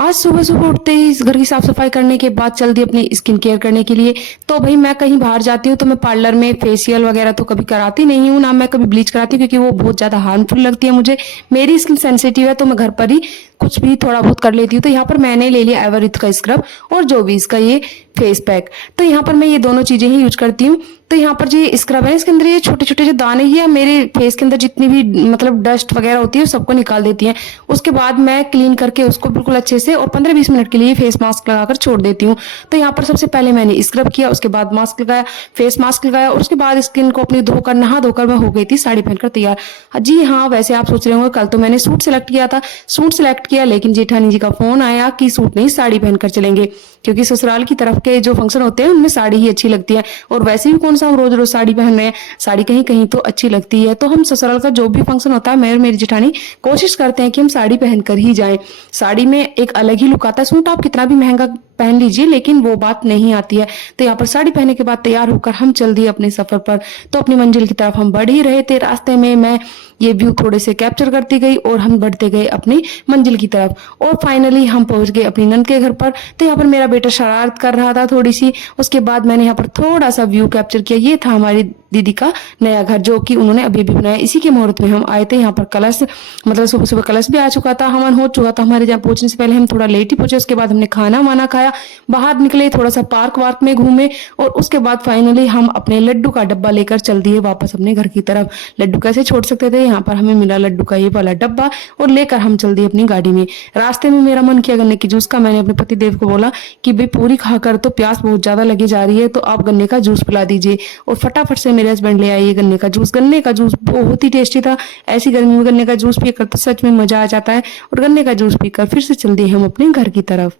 आज सुबह सुबह उठते ही घर की साफ सफाई करने के बाद चल दी अपनी स्किन केयर करने के लिए। तो भाई मैं कहीं बाहर जाती हूँ तो मैं पार्लर में फेशियल वगैरह तो कभी कराती नहीं हूँ, ना मैं कभी ब्लीच कराती हूँ, क्योंकि वो बहुत ज़्यादा हार्मफुल लगती है मुझे। मेरी स्किन सेंसिटिव है तो मैं घर पर ही कुछ भी थोड़ा बहुत कर लेती हूँ। तो यहाँ पर मैंने ले लिया एवरयूथ का स्क्रब और जो भी इसका ये फेस पैक। तो यहाँ पर मैं ये दोनों चीजें ही यूज करती हूँ। तो यहाँ पर जो ये स्क्रब है इसके अंदर ये छोटे छोटे जो दाने ही है मेरे फेस के अंदर जितनी भी मतलब डस्ट वगैरह होती है सबको निकाल देती है। उसके बाद मैं क्लीन करके उसको बिल्कुल अच्छे से और 15-20 मिनट के लिए फेस मास्क लगाकर छोड़ देती हूँ। तो यहाँ पर सबसे पहले मैंने स्क्रब किया, उसके बाद मास्क लगाया, फेस मास्क लगाया और उसके बाद स्किन को अपनी धोकर नहा धोकर मैं हो गई थी साड़ी पहनकर तैयार। जी हाँ, वैसे आप सोच रहे होंगे कल तो मैंने सूट सिलेक्ट किया था, सूट सिलेक्ट किया लेकिन जेठानी जी का फोन आया कि सूट नहीं साड़ी पहनकर चलेंगे, क्योंकि ससुराल की तरफ के जो फंक्शन होते हैं उनमें साड़ी ही अच्छी लगती है। और वैसे भी कौन सा हम रोज रोज साड़ी पहन रहे हैं, साड़ी कहीं कहीं तो अच्छी लगती है। तो हम ससुराल का जो भी फंक्शन होता है मैं और मेरी जेठानी कोशिश करते हैं कि हम साड़ी पहनकर ही जाएं। साड़ी में एक अलग ही लुक आता है। सूट आप कितना भी महंगा पहन लीजिए लेकिन वो बात नहीं आती है। तो यहाँ पर साड़ी पहनने के बाद तैयार होकर हम चल दिए अपने सफर पर। तो अपनी मंजिल की तरफ हम बढ़ ही रहे थे। रास्ते में मैं ये व्यू थोड़े से कैप्चर करती गई और हम बढ़ते गए अपनी मंजिल की तरफ और फाइनली हम पहुंच गए अपनी नंद के घर पर। तो यहाँ पर मेरा बेटा शरारत कर रहा था थोड़ी सी। उसके बाद मैंने यहाँ पर थोड़ा सा व्यू कैप्चर किया। ये था हमारी दीदी का नया घर जो कि उन्होंने अभी भी बनाया। इसी के मुहूर्त में हम आए थे। यहाँ पर कलश मतलब सुबह सुबह कलश भी आ चुका था, हवन हो चुका था। हमारे जहाँ पहुंचने से पहले हम थोड़ा लेट ही पहुंचे। उसके बाद हमने खाना वाना खाया, बाहर निकले, थोड़ा सा पार्क वार्क में घूमे और उसके बाद फाइनली हम अपने लड्डू का डब्बा लेकर चल दिए वापस अपने घर की तरफ। लड्डू कैसे छोड़ सकते थे, यहाँ पर हमें मिला लड्डू का ये वाला डब्बा और लेकर हम चल दिए अपनी गाड़ी में। रास्ते में मेरा मन किया गन्ने की जूस का। मैंने अपने पति देव को बोला कि भाई पूरी खाकर तो प्यास बहुत ज्यादा लगी जा रही है, तो आप गन्ने का जूस पिला दीजिए। और फटाफट से मेरे हस्बैंड ले आए गन्ने का जूस। गन्ने का जूस बहुत ही टेस्टी था। ऐसी गर्मी में गन्ने का जूस पीकर तो सच में मजा आ जाता है। और गन्ने का जूस पीकर फिर से चल दिए हम अपने घर की तरफ।